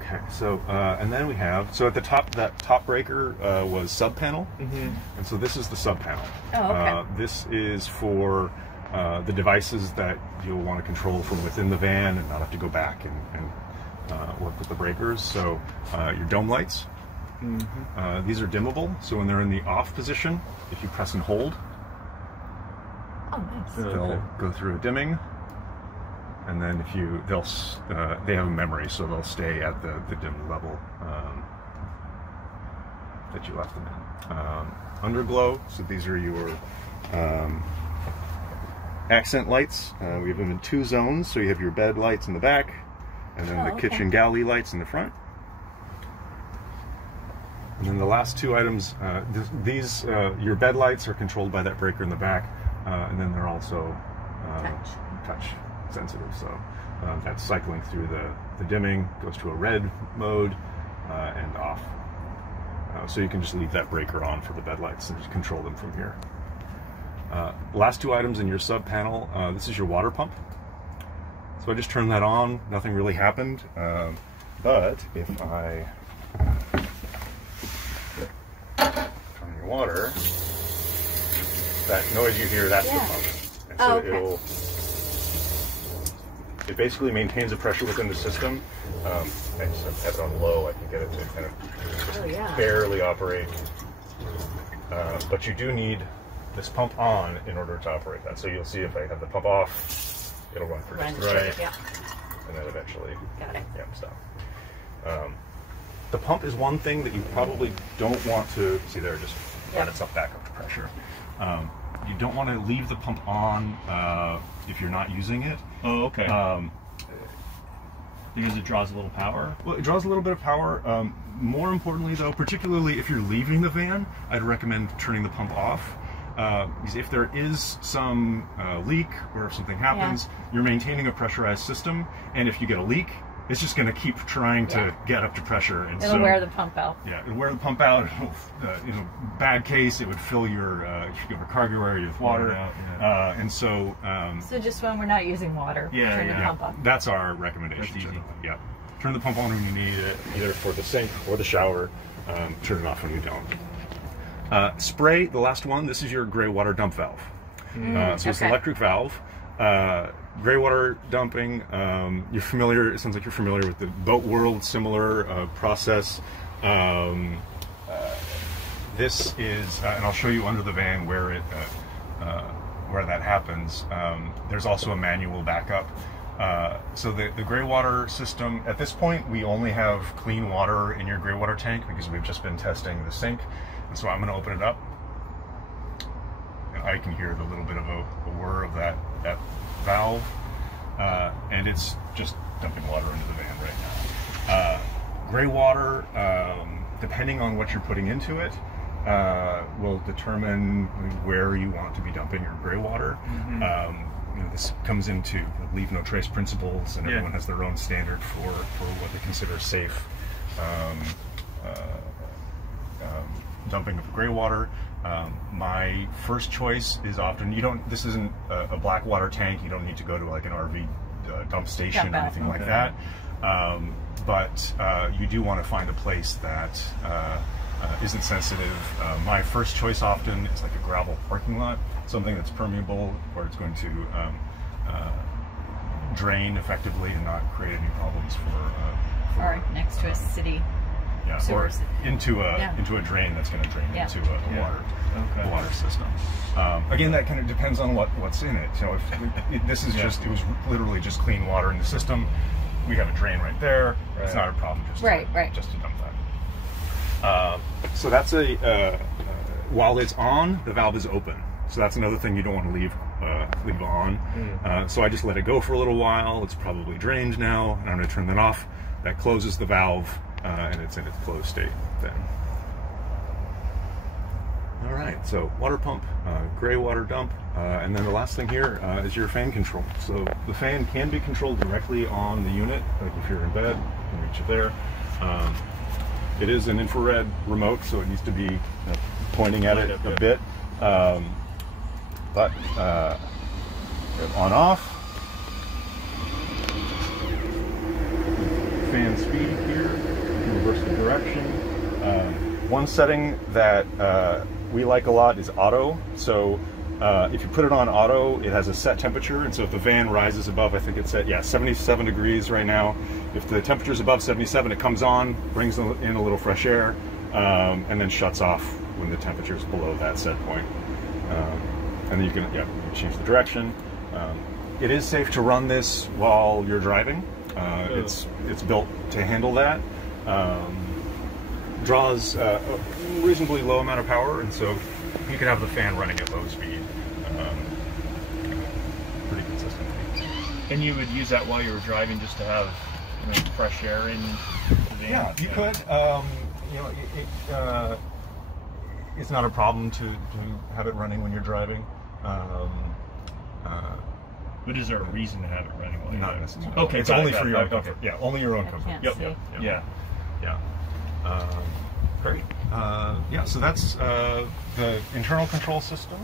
Okay, so and then we have, so at the top, that top breaker was sub panel, and so this is the sub panel. Oh, okay. This is for the devices that you'll want to control from within the van and not have to go back and work with the breakers. So your dome lights, these are dimmable, so when they're in the off position, if you press and hold, they'll go through a dimming. And then if you, they have a memory, so they'll stay at the dim level that you left them in. Underglow, so these are your accent lights. We have them in 2 zones, so you have your bed lights in the back, and then the kitchen galley lights in the front. And then the last 2 items, your bed lights are controlled by that breaker in the back, and then they're also touch sensitive, so that's cycling through the dimming, goes to a red mode and off. So you can just leave that breaker on for the bed lights and just control them from here. Last 2 items in your sub panel, this is your water pump. So I just turned that on, nothing really happened, but if I turn your water, that noise you hear, that's the pump. And so it basically maintains the pressure within the system. I just have it on low. I can get it to kind of barely operate. But you do need this pump on in order to operate that. So you'll see if I have the pump off, it'll run for just a second. And then eventually, stop. The pump is one thing that you probably don't want to, see there, just run itself back up to pressure. You don't want to leave the pump on if you're not using it. Oh, okay. Because it draws a little power? Well, it draws a little bit of power. More importantly, though, particularly if you're leaving the van, I'd recommend turning the pump off. Because if there is some leak or if something happens, you're maintaining a pressurized system, and if you get a leak, it's just going to keep trying to get up to pressure, and it'll wear the pump out. Yeah, it'll wear the pump out. Bad case, it would fill your cargo area with water, and so. So just when we're not using water, turn the pump on. That's our recommendation. That's easy. Yeah, turn the pump on when you need it, either for the sink or the shower. Turn it off when you don't. Spray, the last one. This is your gray water dump valve. So it's an electric valve. Gray water dumping, you're familiar, it sounds like you're familiar with the boat world, similar process. This is, and I'll show you under the van where that happens. There's also a manual backup. So the gray water system, at this point, we only have clean water in your gray water tank because we've just been testing the sink. And so I'm going to open it up. And I can hear the little bit of a whir of that valve, and it's just dumping water into the van right now. Gray water, depending on what you're putting into it, will determine where you want to be dumping your gray water. This comes into leave no trace principles, and everyone has their own standard for what they consider safe dumping of gray water. My first choice is often, this isn't a black water tank, you don't need to go to like an RV dump station or anything like that, but you do want to find a place that isn't sensitive. My first choice often is like a gravel parking lot, something that's permeable, where it's going to drain effectively and not create any problems for or next to a city. Or into a drain that's going to drain into a water system. Again, that kind of depends on what's in it. So if this is it was literally just clean water in the system. We have a drain right there. It's not a problem just to dump that. So that's while it's on, the valve is open. So that's another thing you don't want to leave on. So I just let it go for a little while. It's probably drained now, and I'm going to turn that off. That closes the valve. And it's in its closed state then. All right, so water pump, gray water dump, and then the last thing here is your fan control. So the fan can be controlled directly on the unit. Like if you're in bed, you can reach it there. It is an infrared remote, so it needs to be pointing at it a bit. But on off, fan speed here. You can reverse the direction. One setting that we like a lot is auto. So if you put it on auto, it has a set temperature, and so if the van rises above, I think it's at 77 degrees right now. If the temperature is above 77, it comes on, brings in a little fresh air, and then shuts off when the temperature is below that set point. And then you can change the direction. It is safe to run this while you're driving. It's built to handle that. Draws a reasonably low amount of power, and so you can have the fan running at low speed pretty consistently. And you would use that while you were driving just to have fresh air in the van? Yeah, you could. It's not a problem to have it running when you're driving. But is there a reason to have it running while you're Not driving? necessarily. Okay, it's only for your own comfort. Yeah, only your own comfort. Yep. Yeah. Great. So that's the internal control system.